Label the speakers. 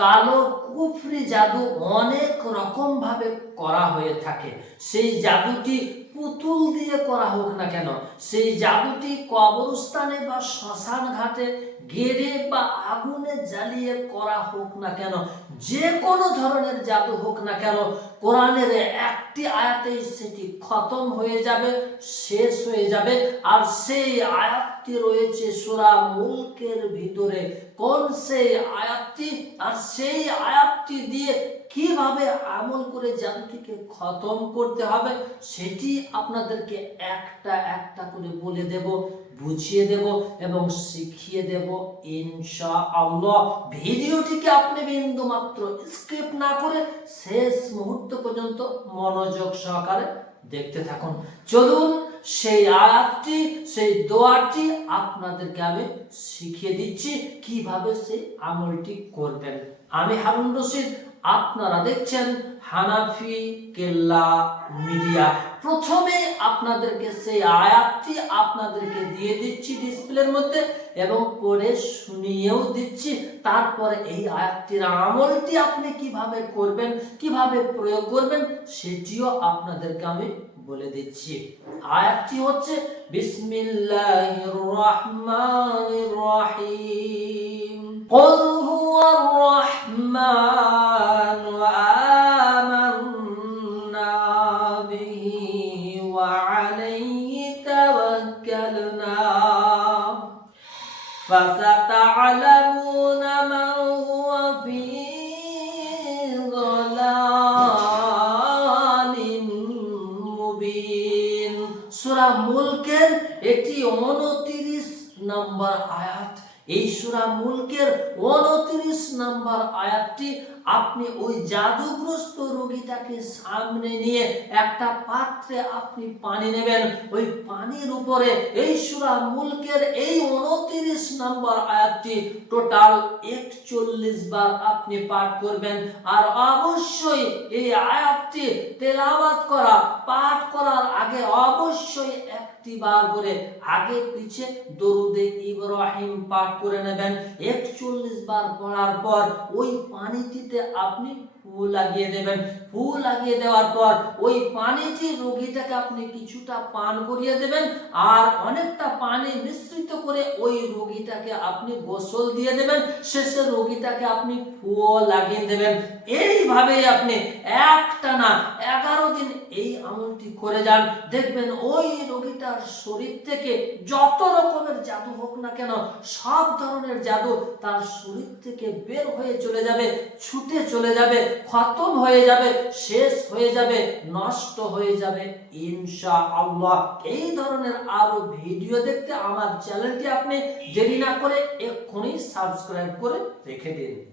Speaker 1: কালো কুফরি জাদু অনেক রকম ভাবে করা হয়ে থাকে। সেই জাদুটি পুতুল দিয়ে করা হোক না কেন, সেই জাদুটি কবরস্থানে বা শ্মশান ঘাটে গেড়ে বা আগুনে জ্বালিয়ে করা হোক না কেন, যে কোনো ধরনের জাদু হোক না কেন, কোরআনের একটি আয়াতেই সেটি খতম হয়ে যাবে, শেষ হয়ে যাবে, আর সেই আয়াতটি রয়েছে সূরা মুলকের ভিতরে। কোন সেই আয়াতটি আর সেই আয়াতটি দিয়ে কীভাবে আমল করে জাদুটিকে খতম করতে হবে, সেটি আপনাদেরকে একটা একটা করে বলে দেব, বুঝিয়ে দেব এবং শিখিয়ে দেব ইনশা আল্লাহ ভিডিওটিকে আপনি বিন্দু মাত্র স্কিপ না করে শেষ মুহূর্ত পর্যন্ত মনোযোগ সহকারে দেখতে থাকুন। চলুন, সেই আয়াতটি, সেই দোয়াটি আপনাদেরকে আমি শিখিয়ে দিচ্ছি, কীভাবে সেই আমলটি করবেন। আমি হারুন রশিদ আপনারা দেখছেন হানাফি কেল্লা মিডিয়া প্রথমে আপনাদেরকে সেই আয়াতটি আপনাদেরকে দিয়ে দিচ্ছি ডিসপ্লের মধ্যে এবং পড়ে শুনিয়েও দিচ্ছি তারপরে এই আয়াতটির আমলটি আপনি কিভাবে করবেন কিভাবে প্রয়োগ করবেন সেটিও আপনাদেরকে আমি বলে দিচ্ছি আয়াতটি হচ্ছে বিসমিল্লাহির রহমানির রহিম قل هو الرحمن وعليه توكلنا فستعلمون من هو في ضلال মুবিন সূরা মুলকের এটি 29 নম্বর আয়াত এই সূরা মুলকের 29 নম্বর আয়াতটি আপনি ওই জাদুগ্রস্ত রোগীটাকে সামনে নিয়ে একটা পাত্রে আপনি পানি নেবেন। ওই পানির উপরে এই সুরা মুলকের এই 29 নম্বর আয়াতটি টোটাল 41 বার আপনি পাঠ করবেন। আর অবশ্যই এই আয়াতটি তেলাওয়াত করা, পাঠ করার আগে অবশ্যই একটি বার করে আগে পিছে দরুদে ইব্রাহিম পাঠ করে নেবেন। 41 বার পড়ার পর ওই পানিটিতে আপনি ফু লাগিয়ে দেবেন। ফু লাগিয়ে দেওয়ার পর ওই পানিটি রোগীটাকে আপনি কিছুটা পান করিয়ে দেবেন আর অনেকটা পানি মিশ্রিত করে ওই রোগীটাকে আপনি গোসল দিয়ে দেবেন, শেষে রোগীটাকে আপনি ফুও লাগিয়ে দেবেন। এইভাবেই আপনি একটা না এগারো দিন এই আমলটি করে যান। দেখবেন ওই রোগীটার শরীর থেকে যত রকমের জাদু হোক না কেন, সব ধরনের জাদু তার শরীর থেকে বের হয়ে চলে যাবে, ছুটে চলে যাবে। খতম হয়ে যাবে, শেষ হয়ে যাবে, নষ্ট হয়ে যাবে ইনশা আল্লাহ এই ধরনের আরও ভিডিও দেখতে আমার চ্যানেলটি আপনি দেরি না করে এক্ষুনি সাবস্ক্রাইব করে রেখে দিন।